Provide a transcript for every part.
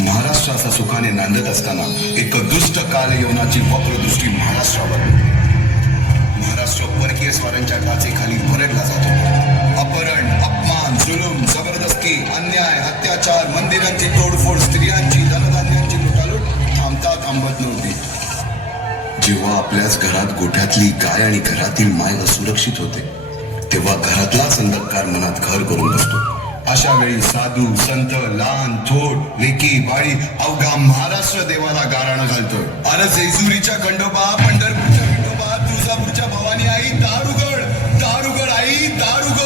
महाराष्ट्राचा सुखाने नांदत असताना एक दुष्ट कालयवनाची वक्रदृष्टी महाराष्ट्रावर. महाराष्ट्र परकीय स्वारांच्या टाचेखाली भरडला जातो. अपहरण, अपमान, जुलूम, जबरदस्ती, अन्याय, अत्याचार, मंदिरांची तोडफोड, स्त्रियांची, धनधान्यांची लुटालूट थांबत नव्हती. जेव्हा आपल्याच घरात गोठ्यातली गाय आणि घरातील माय असुरक्षित होते, तेव्हा घरातलाच अंधकार मनात घर करून बसतो. अशा वेळी साधू, संत, लहान, थोर, लेकी, बाळी अवघा महाराष्ट्र देवाला गाराणं घालतोय. अरे जेजुरीच्या खंडोबा, पंढरपूरच्या खंडोबा, तुळजापूरच्या भवानी आई, दार उघड, दार उघड आई, दार उघड.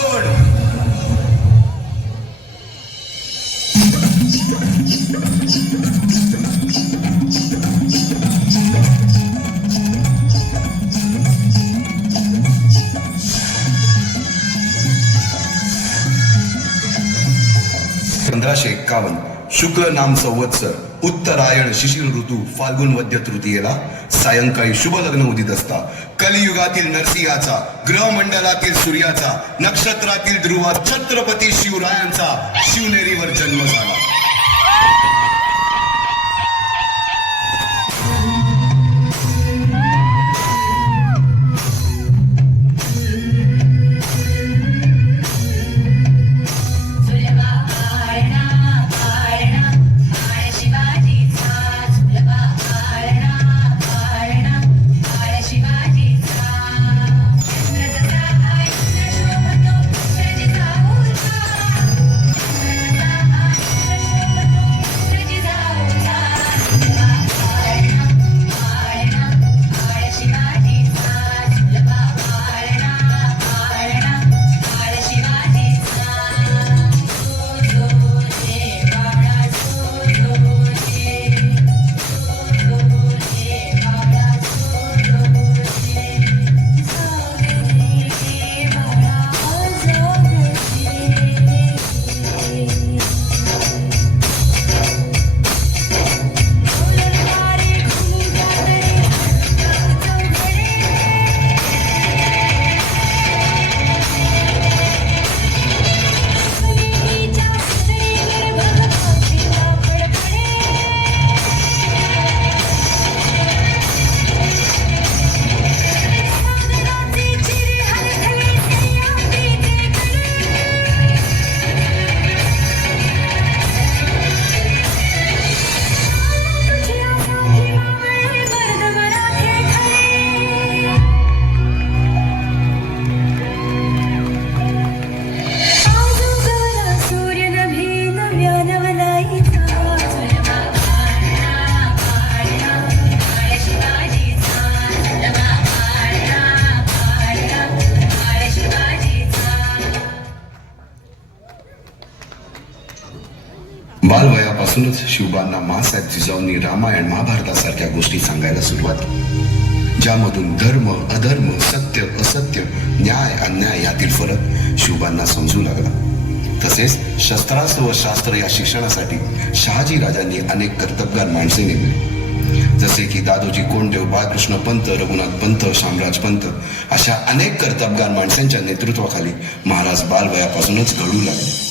शुक्ल नाम संवत्सर, उत्तरायण शिशिर ऋतू, फाल्गुन वद्य तृतीयेला सायंकाळी शुभ लग्न उदित असता कलियुगातील नरसिंहाचा, ग्रहमंडलातील सूर्याचा, नक्षत्रातील ध्रुवा छत्रपती शिवरायांचा शिवनेरीवर जन्म झाला. बालवयापासूनच शिवबांना माँसाहेब जिजाऊंनी रामायण महाभारतासारख्या गोष्टी सांगायला सुरुवात केली, ज्यामधून धर्म अधर्म, सत्य असत्य, न्याय अन्याय यातील फरक शिवबांना समजू लागला. तसेच शस्त्रास्त्र व शास्त्र या शिक्षणासाठी शहाजी राजांनी अनेक कर्तबगार माणसे नेमली, जसे की दादोजी कोंडदेव, बाळकृष्ण पंत, रघुनाथ पंत, शामराज पंत अशा अनेक कर्तबगार माणसांच्या नेतृत्वाखाली महाराज बालवयापासूनच घडू लागले.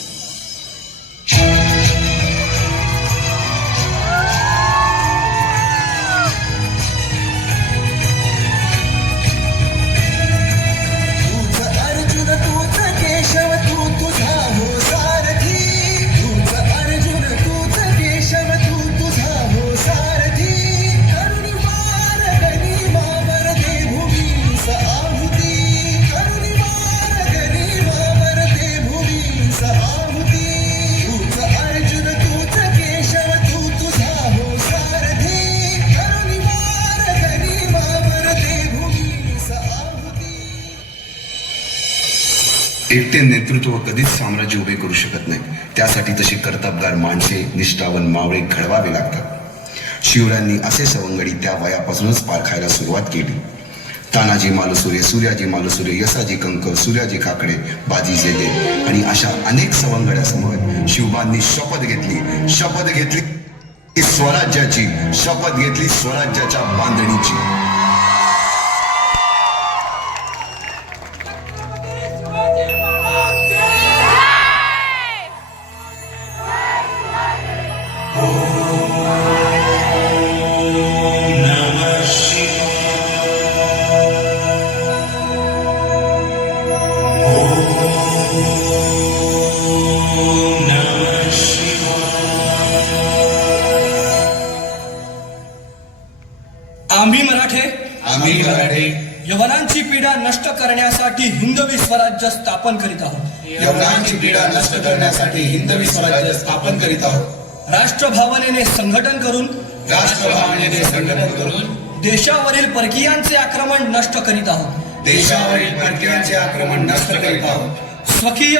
एकटे नेतृत्व कधीच साम्राज्य उभे करू शकत नाही. त्यासाठी तशी कर्तबगार माणसे, निष्ठावन मावळे घडवावे लागतात. शिवरायांनी असे सवंगडी त्या वयापासूनच पारखायला सुरुवात केली. तानाजी मालुसरे, सूर्याजी मालुसरे, यसाजी कंक, सूर्याजी काकडे, बाजी जेले आणि अशा अनेक सवंगड्यासमोर शिवबांनी शपथ घेतली. ही स्वराज्याची शपथ घेतली, स्वराज्याच्या बांधणीची. आम्ही मराठे यवनांची पीडा नष्ट करण्यासाठी हिंदवी स्वराज्य स्थापन करीत आहोत. यवनांची पीडा नष्ट करण्यासाठी हिंदवी स्वराज्य स्थापन करीत आहोत. राष्ट्रभावनेने संघटन करून देशावरील परकीयांचे आक्रमण नष्ट करीत आहोत. देशावरील परकीयांचे आक्रमण नष्ट करीत आहोत. स्वकीय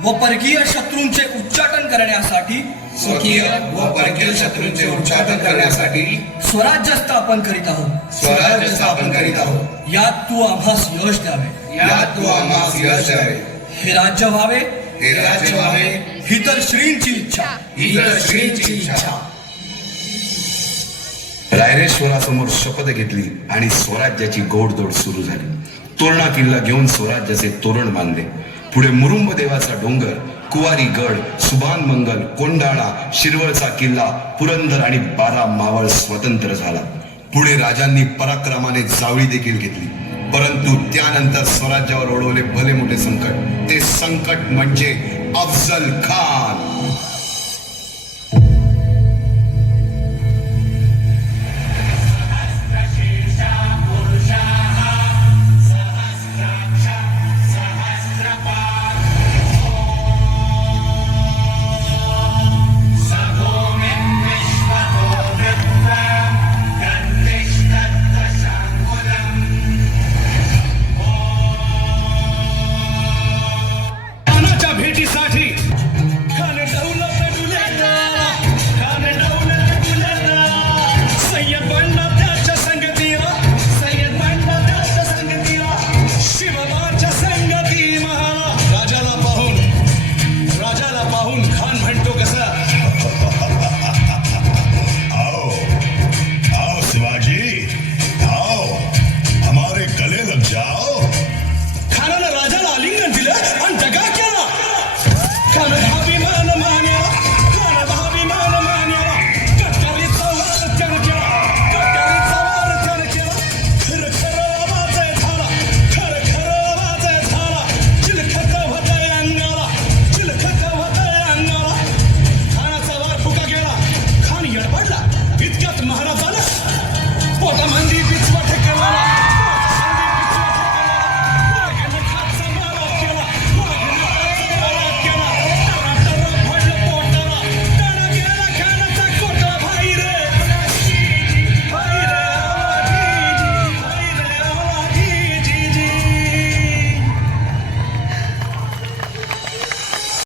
व परकीय शत्रूंचे उच्चाटन करण्यासाठी उच्चाटन करण्यासाठी स्वराज्य स्थापन करीत आहोत. स्वराज्य स्थापन करीत आहोत. यात तू आम्हास यश द्यावे. हे राज्य व्हावे, ही तर श्रींची इच्छा. रायरेश्वरासमोर शपथ घेतली आणि स्वराज्याची गोडदोड सुरू झाली. तोरणा किल्ला घेऊन स्वराज्याचे तोरण बांधले. पुढे मुरुंब देवाचा डोंगर, कुवारी गड, सुभान मंगल, कोंढाणा, शिरवळचा किल्ला, पुरंदर आणि 12 मावळ स्वतंत्र झाला. पुढे राजांनी पराक्रमाने जावळी देखील घेतली. परंतु त्यानंतर स्वराज्यावर ओढवले भले मोठे संकट. ते संकट म्हणजे अफजल खान.